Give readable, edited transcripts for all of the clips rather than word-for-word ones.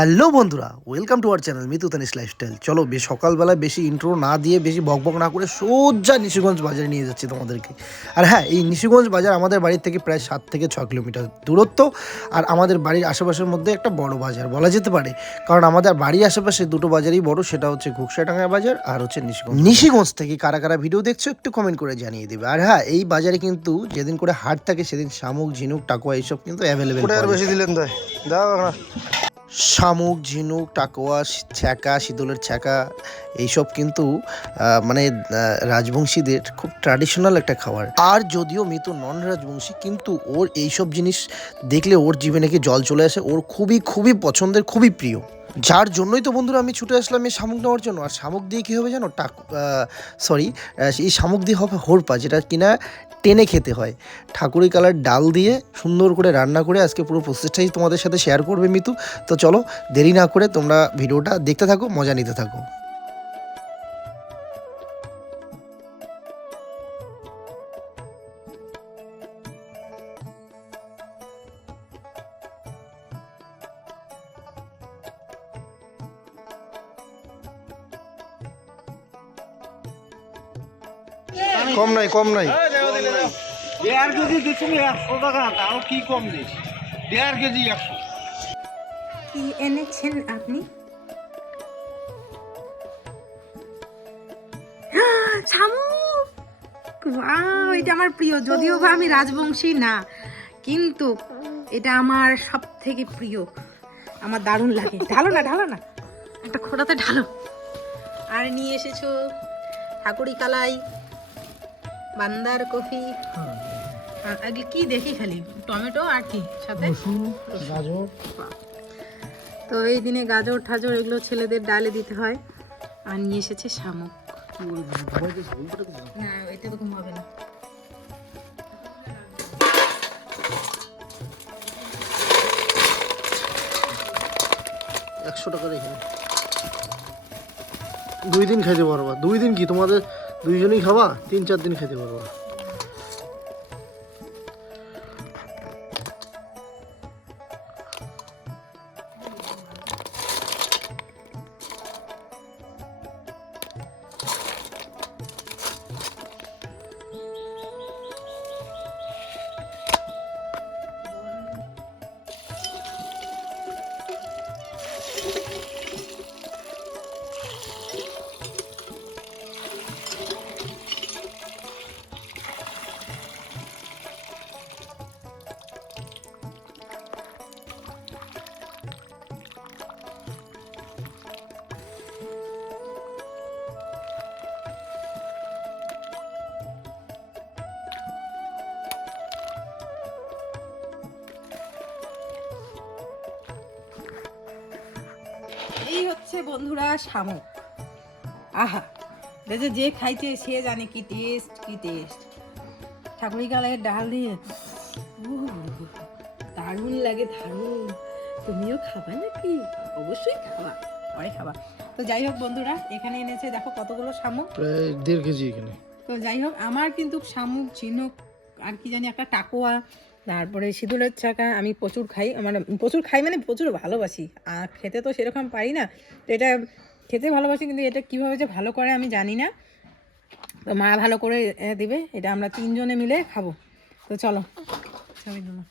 Hello বন্ধুরা, welcome to our channel Mitutanis lifestyle. চলো সকালবেলায় বেশি ইন্ট্রো না দিয়ে বেশি বকবক না করে সোজা নিশিগঞ্জ বাজারে নিয়ে যাচ্ছি তোমাদেরকে। আর হ্যাঁ, এই নিশিগঞ্জ বাজার আমাদের বাড়ির থেকে প্রায় 7 থেকে 6 কিলোমিটার দূরত্ব। আর আমাদের বাড়ির আশেপাশের মধ্যে একটা বড় বাজার বলা যেতে পারে, কারণ আমাদের বাড়ির আশেপাশে দুটো বাজারই বড়, সেটা হচ্ছে ঘুকসাডাঙ্গা বাজার আর হচ্ছে নিশিগঞ্জ থেকে কারা কারা ভিডিও দেখছো একটু কমেন্ট করে জানিয়ে দেবে। আর হ্যাঁ, এই বাজারে কিন্তু যেদিন করে হাট থাকে সেদিন শামুক, ঝিনুক, টাকুয়া এইসব কিন্তু অ্যাভেলেবেল। বেশি দিলেন তাই দাও না। শামুক, ঝিনুক, টাকোয়া, ছ্যাঁকা, শীতলের ছ্যাঁকা এইসব কিন্তু মানে রাজবংশীদের খুব ট্র্যাডিশনাল একটা খাবার। আর যদিও মিতু নন রাজবংশী, কিন্তু ওর এইসব জিনিস দেখলে ওর জিভে নাকি জল চলে আসে। ওর খুবই খুবই পছন্দের, খুবই প্রিয়। যার জন্যই তো বন্ধুরা আমি ছুটে আসলাম এই শামুক নেওয়ার জন্য। আর শামুক দিয়ে কী হবে জানো, এই শামুক দিয়ে হবে হোরপা, যেটা কিনা টেনে খেতে হয়। ঠাকুরি কালার ডাল দিয়ে সুন্দর করে রান্না করে আজকে পুরো প্রসেসটাই তোমাদের সাথে শেয়ার করবে মিতু। তো চলো দেরি না করে তোমরা ভিডিওটা দেখতে থাকো, মজা নিতে থাকো। কম নাই কম নাই। 1.5 কেজি দিচ্ছি 100 টাকা, তাও কি কম দিস? 1.5 কেজি 100। কি এনেছেন আপনি? শামুক! ওয়াও, এটা আমার প্রিয়। যদিও বা আমি রাজবংশী না, কিন্তু এটা আমার সব থেকে প্রিয়। আমার দারুণ লাগে। ঢালো না একটা খোঁড়াতে ঢালো। আর নিয়ে এসেছো ঠাকুরি কালাই, বান্দার কফি, আর আগে কি দেখি খালি টমেটো আর কি সাথে গাজর। তো এই দিনে গাজর ঠাজর এগুলো ছেলেদের ডালে দিতে হয়। আর নিয়ে এসেছে শামুক। না, এটা এরকম হবে না। টাকা দেখে 2 দিন খেতে পারবা। 2 দিন কি, তোমাদের দুইজনেই খাবা, 3-4 দিন খেতে পারবা। এই হচ্ছে বন্ধুরা শামুক। আহা, এটা যে খাইছে সে জানে কি টেস্ট, কি টেস্ট। ঠাকুরি কালাইয়ের ডাল দিয়ে দারুণ লাগে, দারুণ। তুমিও খাবা নাকি? অবশ্যই খাবা, পরে খাবা। তো যাই হোক বন্ধুরা, এখানে এনেছে দেখো কতগুলো শামুক, প্রায় 1.5 কেজি এখানে। তো যাই হোক, আমার কিন্তু শামুক, ঝিনুক, আর কি জানি একটা টাকোয়া, তারপরে সিঁদুরের চাকা আমি প্রচুর খাই। আমার প্রচুর খাই মানে প্রচুর ভালোবাসি। আর খেতে তো সেরকম পারি না, তো এটা খেতে ভালোবাসি, কিন্তু এটা কীভাবে যে ভালো করে আমি জানি না। তো মা ভালো করে দিবে, এটা আমরা 3 জনে মিলে খাবো। তো চলো ছবি তুলো।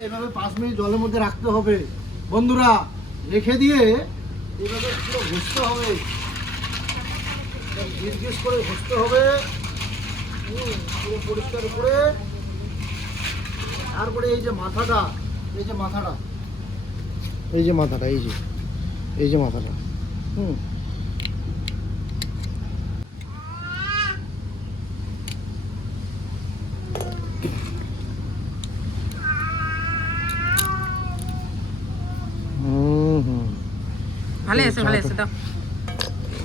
এভাবে 5 মিনিট জলের মধ্যে রাখতে হবে বন্ধুরা, রেখে দিয়ে এভাবে পুরো ঘষতে হবে, গিজগিজ করে ঘষতে হবে পুরো পরিষ্কার করে। তারপরে এই যে মাথাটা, এই যে মাথাটা, এই যে মাথাটা, এই যে মাথাটা, হুম, ভালো আছে, ভালো আছে।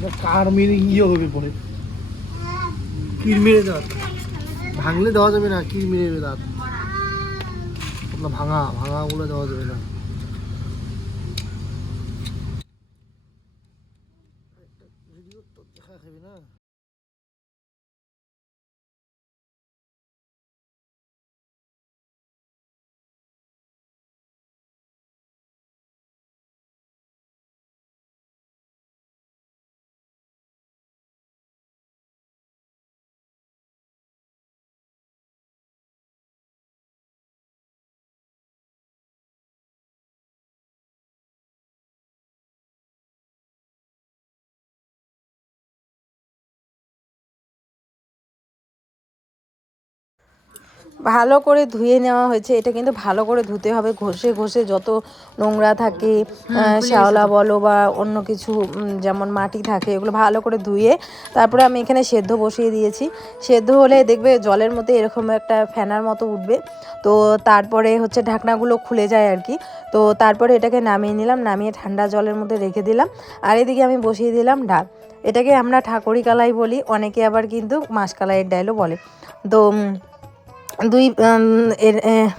তো কার মেরে ইয়ে হবে পরে, কির মেরে দাঁত ভাঙলে দেওয়া যাবে না, কির মেরে দাঁত ভাঙা ভাঙা গুলো দেওয়া যাবে না। খাবি না। ভালো করে ধুয়ে নেওয়া হয়েছে। এটা কিন্তু ভালো করে ধুতে হবে, ঘষে ঘষে যত নোংরা থাকে, শ্যাওলা বলো বা অন্য কিছু যেমন মাটি থাকে, এগুলো ভালো করে ধুয়ে তারপরে আমি এখানে সেদ্ধ বসিয়ে দিয়েছি। সেদ্ধ হলে দেখবে জলের মধ্যে এরকম একটা ফেনার মতো উঠবে, তো তারপরে হচ্ছে ঢাকনাগুলো খুলে যায় আর কি। তো তারপরে এটাকে নামিয়ে নিলাম, নামিয়ে ঠান্ডা জলের মধ্যে রেখে দিলাম। আর এদিকে আমি বসিয়ে দিলাম ডাল। এটাকে আমরা ঠাকুরি কালাই বলি, অনেকে আবার কিন্তু মাসকালাইয়ের ডালও বলে। তো দুই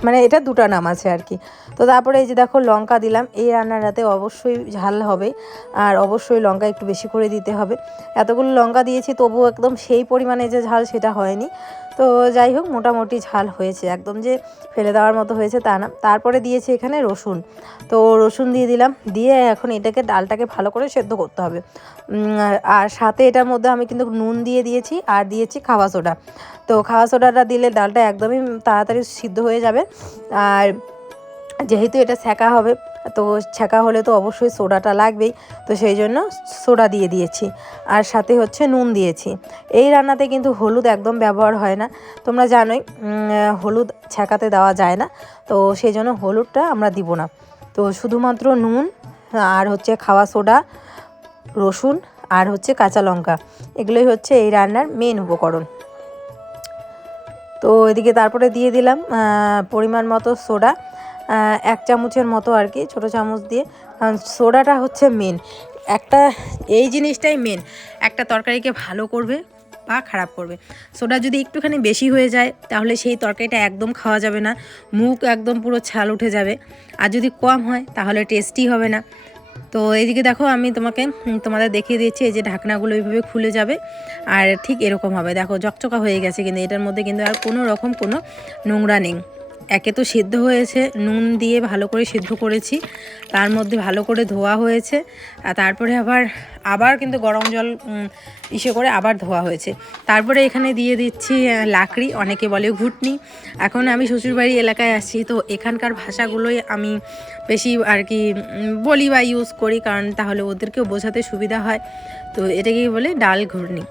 মানে এটা দুটো নাম আছে আর কি। তো তারপরে এই যে দেখো লঙ্কা দিলাম। এই রান্নাটাতে অবশ্যই ঝাল হবে, আর অবশ্যই লঙ্কা একটু বেশি করে দিতে হবে। এতগুলো লঙ্কা দিয়েছি তবুও একদম সেই পরিমাণে যে ঝাল সেটা হয়নি। তো যাই হোক, মোটামুটি ঝাল হয়েছে, একদম যে ফেলে দেওয়ার মতো হয়েছে তা না। তারপরে দিয়েছি এখানে রসুন। তো রসুন দিয়ে দিলাম, দিয়ে এখন এটাকে ডালটাকে ভালো করে সেদ্ধ করতে হবে। আর সাথে এটার মধ্যে আমি কিন্তু নুন দিয়ে দিয়েছি, আর দিয়েছি খাওয়া সোডা। তো খাওয়া সোডাটা দিলে ডালটা একদমই তাড়াতাড়ি সিদ্ধ হয়ে যাবে। আর যেহেতু এটা ছ্যাঁকা হবে, তো ছ্যাঁকা হলে তো অবশ্যই সোডাটা লাগবেই, তো সেই জন্য সোডা দিয়ে দিয়েছি। আর সাথে হচ্ছে নুন দিয়েছি। এই রান্নাতে কিন্তু হলুদ একদম ব্যবহার হয় না, তোমরা জানোই হলুদ ছ্যাঁকাতে দেওয়া যায় না, তো সেই জন্য হলুদটা আমরা দিব না। তো শুধুমাত্র নুন আর হচ্ছে খাওয়া সোডা, রসুন আর হচ্ছে কাঁচা লঙ্কা, এগুলোই হচ্ছে এই রান্নার মেন উপকরণ। তো এদিকে তারপরে দিয়ে দিলাম পরিমাণ মতো সোডা, 1 চামচের মতো আর কি, ছোটো চামচ দিয়ে। কারণ সোডাটা হচ্ছে মেন, একটা এই জিনিসটাই মেন, একটা তরকারিকে ভালো করবে বা খারাপ করবে। সোডা যদি একটুখানি বেশি হয়ে যায় তাহলে সেই তরকারিটা একদম খাওয়া যাবে না, মুখ একদম পুরো ছাল উঠে যাবে। আর যদি কম হয় তাহলে টেস্টি হবে না। তো এইদিকে দেখো আমি তোমাদের দেখিয়ে দিচ্ছি, এই যে ঢাকনাগুলো এইভাবে খুলে যাবে, আর ঠিক এরকম হবে। দেখো চকচকা হয়ে গেছে, কিন্তু এটার মধ্যে কিন্তু আর কোনো রকম কোনো নোংরা নেই। একে তো সিদ্ধ হয়েছে, নুন দিয়ে ভালো করে সিদ্ধ করেছি, তার মধ্যে ভালো করে ধোয়া হয়েছে, আর তারপরে আবার কিন্তু গরম জল করে আবার ধোয়া হয়েছে। তারপরে এখানে দিয়ে দিচ্ছি লাকড়ি, অনেকে বলে ঘুটনি। এখন আমি শ্বশুরবাড়ি এলাকায় আসছি, তো এখানকার ভাষাগুলোই আমি বেশি আর কি বলি বা ইউজ করি, কারণ তাহলে ওদেরকেও বোঝাতে সুবিধা হয়। তো এটাকেই বলে ডাল ঘুটনি।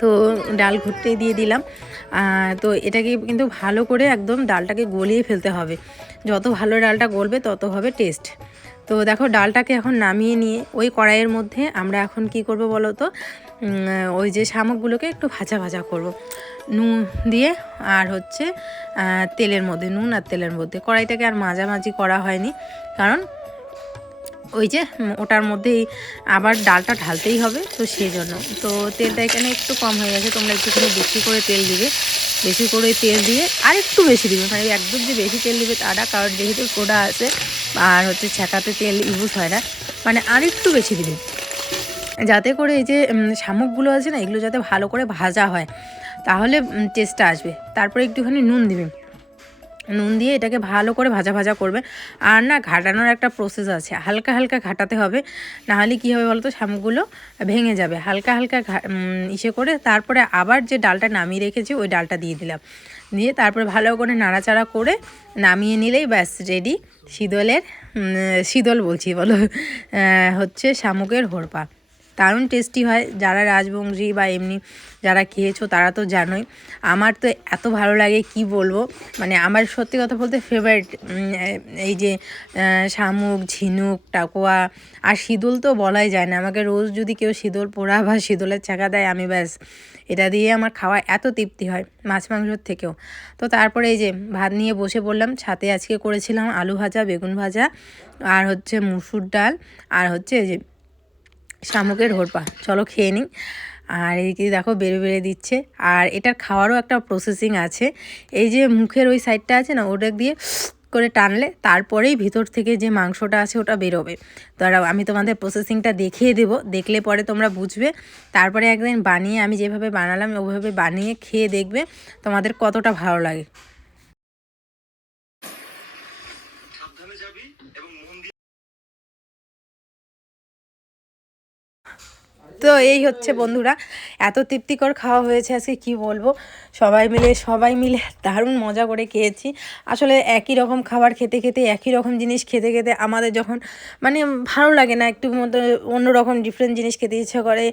তো ডাল ঘুটতে দিয়ে দিলাম। তো এটাকে কিন্তু ভালো করে একদম ডালটাকে গলিয়ে ফেলতে হবে, যত ভালো ডালটা গলবে তত হবে টেস্ট। তো দেখো ডালটাকে এখন নামিয়ে নিয়ে ওই কড়াইয়ের মধ্যে আমরা এখন কি করব বলো তো, ওই যে শামুকগুলোকে একটু ভাজা ভাজা করব নুন দিয়ে, আর হচ্ছে তেলের মধ্যে, নুন আর তেলের মধ্যে। কড়াইটাকে আর মাঝামাঝি করা হয়নি, কারণ ওই যে ওটার মধ্যেই আবার ডালটা ঢালতেই হবে, তো সেই জন্য। তো তেলটা এখানে একটু কম হয়ে গেছে, তোমরা একটুখানি বেশি করে তেল দিবে, বেশি করে তেল দিয়ে আর একটু বেশি দিবে, মানে একদম যে বেশি তেল দিবে তাটা, কারণ যেহেতু সোডা আছে আর হচ্ছে ছ্যাঁকাতে তেল ইউজ হয় না, মানে আর একটু বেশি দিবে, যাতে করে এই যে শামুকগুলো আছে না, এগুলো যাতে ভালো করে ভাজা হয়, তাহলে টেস্টটা আসবে। তারপরে একটুখানি নুন দিবে, নুন দিয়ে এটাকে ভালো করে ভাজা ভাজা করবে। আর না, ঘাটানোর একটা প্রসেস আছে, হালকা হালকা ঘাটাতে হবে, নাহলে কী হবে বলো তো, শামুকগুলো ভেঙে যাবে। হালকা হালকা করে তারপরে আবার যে ডালটা নামিয়ে রেখেছি ওই ডালটা দিয়ে দিলাম, দিয়ে তারপরে ভালো করে নাড়াচাড়া করে নামিয়ে নিলেই ব্যাস রেডি শীতল বলছি বলো হচ্ছে শামুকের হোরপা। দারুণ টেস্টি হয়, যারা রাজবংশী বা এমনি যারা খেয়েছো তারা তো জানোই। আমার তো এত ভালো লাগে কি বলবো, মানে আমার সত্যি কথা বলতে ফেভারিট এই যে শামুক, ঝিনুক, টাকোয়া আর শীতল তো বলাই যায় না। আমাকে রোজ যদি কেউ শীতল পোড়া বা শীতলের চাকা দেয়, আমি ব্যাস এটা দিয়ে আমার খাওয়া এত তৃপ্তি হয়, মাছ মাংসর থেকেও। তো তারপরে এই যে ভাত নিয়ে বসে পড়লাম, সাথে আজকে করেছিলাম আলু ভাজা, বেগুন ভাজা, আর হচ্ছে মুসুর ডাল, আর হচ্ছে এই যে শামুকের হোরপা। চলো খেয়ে নিই। আর এইদিকে দেখো বেড়ে বেড়ে দিচ্ছে, আর এটার খাওয়ারও একটা প্রসেসিং আছে। এই যে মুখের ওই সাইডটা আছে না, ওটা দিয়ে করে টানলে তারপরেই ভিতর থেকে যে মাংসটা আছে ওটা বেরোবে। তো আমি তোমাদের প্রসেসিংটা দেখিয়ে দেবো, দেখলে পরে তোমরা বুঝবে। তারপরে একদিন বানিয়ে, আমি যেভাবে বানালাম ওইভাবে বানিয়ে খেয়ে দেখবে তোমাদের কতটা ভালো লাগে। তো এই হচ্ছে বন্ধুরা, এত তৃপ্তিকর খাওয়া হয়েছে আজকে কি বলবো। সবাই মিলে দারুণ মজা করে খেয়েছি। আসলে একই রকম খাবার খেতে খেতে, একই রকম জিনিস খেতে খেতে আমাদের যখন মানে ভালো লাগে না, একটু মতো অন্যরকম ডিফারেন্ট জিনিস খেতে ইচ্ছা করে,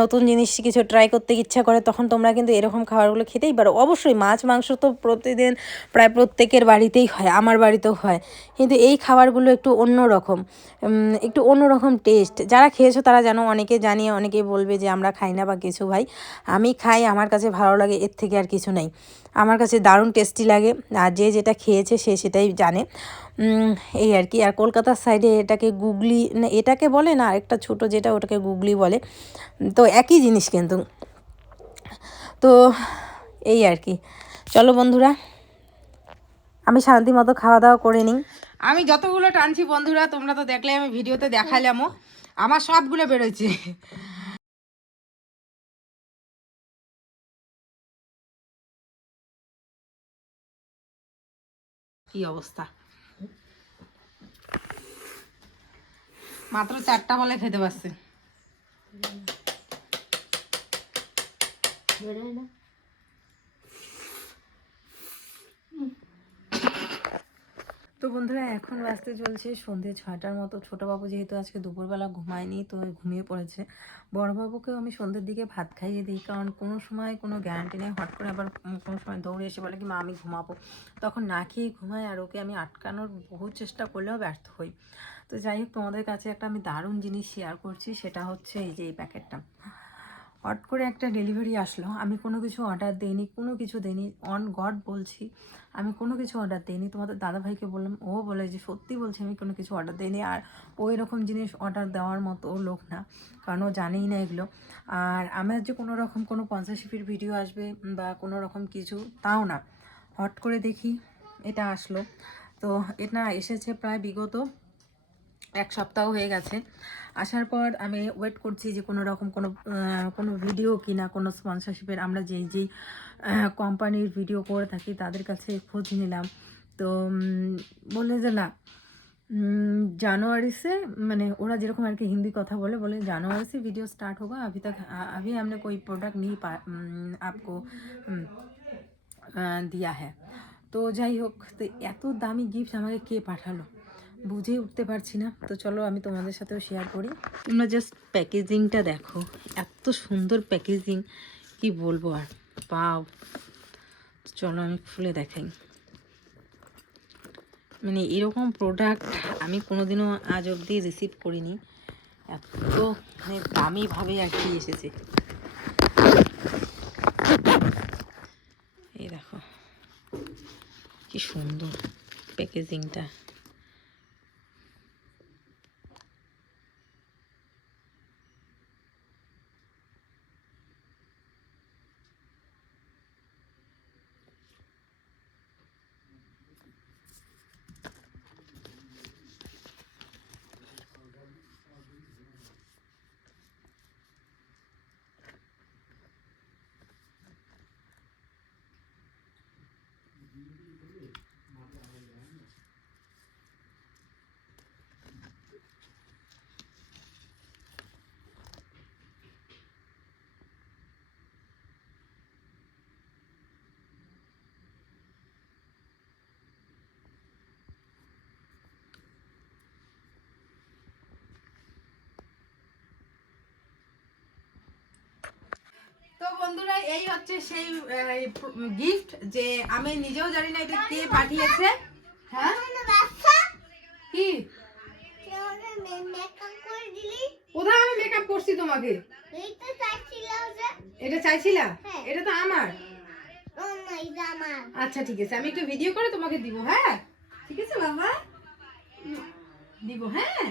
নতুন জিনিস কিছু ট্রাই করতে ইচ্ছা করে, তখন তোমরা কিন্তু এরকম খাবারগুলো খেতেই পারো। অবশ্যই মাছ মাংস তো প্রতিদিন প্রায় প্রত্যেকের বাড়িতেই হয়, আমার বাড়িতেও হয়, কিন্তু এই খাবারগুলো একটু অন্যরকম টেস্ট। যারা খেয়েছো তারা জানো, অনেকে জানিয়ে অনেকে বলবে যে আমরা খাই না বা কিছু। ভাই আমি খাই, আমার কাছে ভালো লাগে, এর থেকে আর কিছু নেই। আমার কাছে দারুণ টেস্টি লাগে, আর যে যেটা খেয়েছে সে সেটাই জানে। এই আর কি। আর কলকাতার সাইডে এটাকে গুগলি, না এটাকে বলে না, আরেকটা ছোটো যেটা ওটাকে গুগলি বলে, তো একই জিনিস কিন্তু। তো এই আর কি। চলো বন্ধুরা, আমি শান্তি মতো খাওয়া দাওয়া করে নিই। আমি যতগুলো টানছি বন্ধুরা তোমরা তো দেখলে, আমি ভিডিওতে দেখালামও, আমার সবগুলো বেরোচ্ছে। কি অবস্থা, মাত্র 4টা বলে খেতে পারছে। তো বন্ধুরা এখন বাজতে চলছে সন্ধ্যে 6টার মতো। ছোটোবাবু যেহেতু আজকে দুপুরবেলা ঘুমায়নি, তো ঘুমিয়ে পড়েছে। বড়বাবুকেও আমি সন্ধ্যের দিকে ভাত খাইয়ে দিই, কারণ কোনো সময় কোনো গ্যারান্টি নেই, হট করে আবার কোনো সময় দৌড়ে এসে বলে কি মা আমি ঘুমাবো, তখন না খেয়ে ঘুমায়, আর ওকে আমি আটকানোর বহু চেষ্টা করলেও ব্যর্থ হই। তো যাই হোক, তোমাদের কাছে একটা আমি দারুণ জিনিস শেয়ার করছি, সেটা হচ্ছে এই যে এই প্যাকেটটা। হট করে একটা ডেলিভারি আসলো, আমি কোনো কিছু অর্ডার দিইনি, কোনো কিছু দিইনি, অন গড বলছি আমি কোনো কিছু অর্ডার দিইনি। তোমাদের দাদাভাইকে বললাম, ও বলে যে সত্যি বলছি আমি কোনো কিছু অর্ডার দিইনি। আর ওই রকম জিনিস অর্ডার দেওয়ার মতো লোক না, কারণ ও জানেই না এগুলো। আর আমার যে কোনো রকম কোনো স্পন্সরশিপের ভিডিও আসবে বা কোনো রকম কিছু, তাও না, হট করে দেখি এটা আসলো। তো এটা এসেছে প্রায় বিগত 1 সপ্তাহ হয়ে গেছে। আসার পর আমি ওয়েট করছি যে কোনো রকম কোনো ভিডিও কিনা, কোনো স্পন্সরশিপের। আমরা যেই কোম্পানির ভিডিও করে থাকি তাদের কাছে খোঁজ নিলাম, তো বললে যে না, जनवरी से, मैंने ওরা যেরকম আর কি হিন্দি কথা বলে जनवरी से वीडियो स्टार्ट होगा, अभी हमने कोई प्रोडक्ट नहीं आपको दिया है। তো যাই হোক, তো এত দামি গিফট আমাকে কে পাঠালো বুঝেই উঠতে পারছি না। তো চলো আমি তোমাদের সাথেও শেয়ার করি। তোমরা জাস্ট প্যাকেজিংটা দেখো, এত সুন্দর প্যাকেজিং, কি বলবো আর। পাও, চলো আমি খুলে দেখাই। মানে এরকম প্রোডাক্ট আমি কোনোদিনও আজ অবধি রিসিভ করিনি, এত মানে দামিভাবে আর কি এসেছে। এই দেখো কি সুন্দর প্যাকেজিংটা। তো বন্ধুরা এই হচ্ছে সেই গিফট, যে আমি নিজেও জানি না এটা কে পাঠিয়েছে। হ্যাঁ কি কোথায় আমি মেকআপ করছি তোমাকে? এটা চাইছিলা? এটা তো আমার। আচ্ছা ঠিক আছে, আমি একটু ভিডিও করে তোমাকে দিব। হ্যাঁ ঠিক আছে বাবা, দিব। হ্যাঁ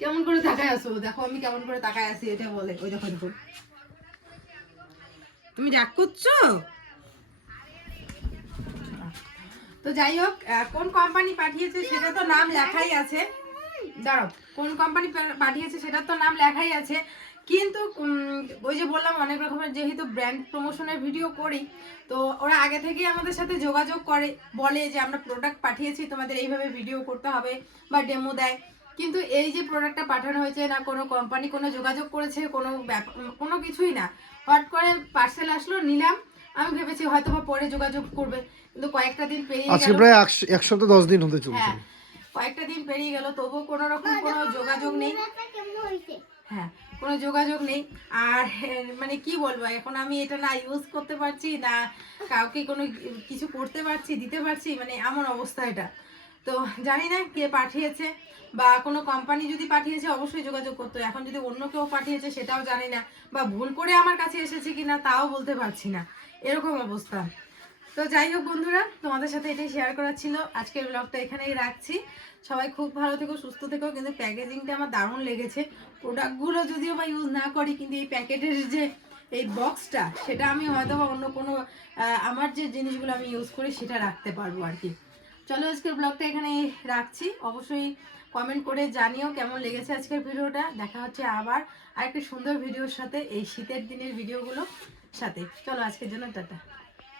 কেমন করে তাকায় আসো, দেখো আমি কেমন করে তাকায় আছি, এটা বলে। ওই দেখো দেখো, তুমি রাগ করছো? তো যাই হোক, কোন কোম্পানি পাঠিয়েছে সেটা তো নাম লেখাই আছে। দাঁড়াও, কোন কোম্পানি পাঠিয়েছে সেটা তো নাম লেখাই আছে, কিন্তু ওই যে বললাম অনেক রকমের যেহেতু ব্র্যান্ড প্রমোশনের ভিডিও করি, তো ওরা আগে থেকেই আমাদের সাথে যোগাযোগ করে, বলে যে আমরা প্রোডাক্ট পাঠিয়েছি, তোমাদের এইভাবে ভিডিও করতে হবে বা ডেমো দেয়। কিন্তু এই যে প্রোডাক্টটা পাঠানো হয়েছে, না কোনো কোম্পানি কোনো যোগাযোগ করেছে, কোনো কিছুই না, হট করে পার্সেল আসলো, নিলাম। আমি ভেবেছি হয়তো বা পরে যোগাযোগ করবে, কিন্তু কয়েকটা দিন পেরিয়ে আজকে গেল। প্রায় 110 দিন হতে চলছে। হ্যাঁ, কয়েকটা দিন পেরিয়ে গেল, তবুও কোনো রকম কোনো যোগাযোগ নেই। হ্যাঁ, কোনো যোগাযোগ নেই। আর মানে কি বলবো, এখন আমি এটা না ইউজ করতে পারছি, না কাউকে কোনো কিছু করতে পারছি, দিতে পারছি, মানে এমন অবস্থা এটা। তো জানি না কে পাঠিয়েছে, বা কোনো কোম্পানি যদি পাঠিয়েছে অবশ্যই যোগাযোগ করতো। এখন যদি অন্য কেউ পাঠিয়েছে সেটাও জানি না, বা ভুল করে আমার কাছে এসেছে কিনা তাও বলতে পারছি না, এরকম অবস্থা। তো যাই হোক বন্ধুরা, তোমাদের সাথে এটাই শেয়ার করার ছিল। আজকের ব্লগটা এখানেই রাখছি। সবাই খুব ভালো থেকো, সুস্থ থেকো। কিন্তু প্যাকেজিংটা আমার দারুণ লেগেছে। প্রোডাক্টগুলো যদিও বা ইউজ না করি, কিন্তু এই প্যাকেটের যে এই বক্সটা, সেটা আমি হয়তো বা অন্য কোনো আমার যে জিনিসগুলো আমি ইউজ করি সেটা রাখতে পারবো আর কি। চলো আজকের ব্লগটা এখানে রাখছি। অবশ্যই কমেন্ট করে জানিও কেমন লেগেছে আজকের ভিডিওটা। দেখা হচ্ছে আবার আরেকটি সুন্দর ভিডিওর সাথে, এই শীতের দিনের ভিডিওগুলো সাথে। চলো আজকের জন্য টাটা।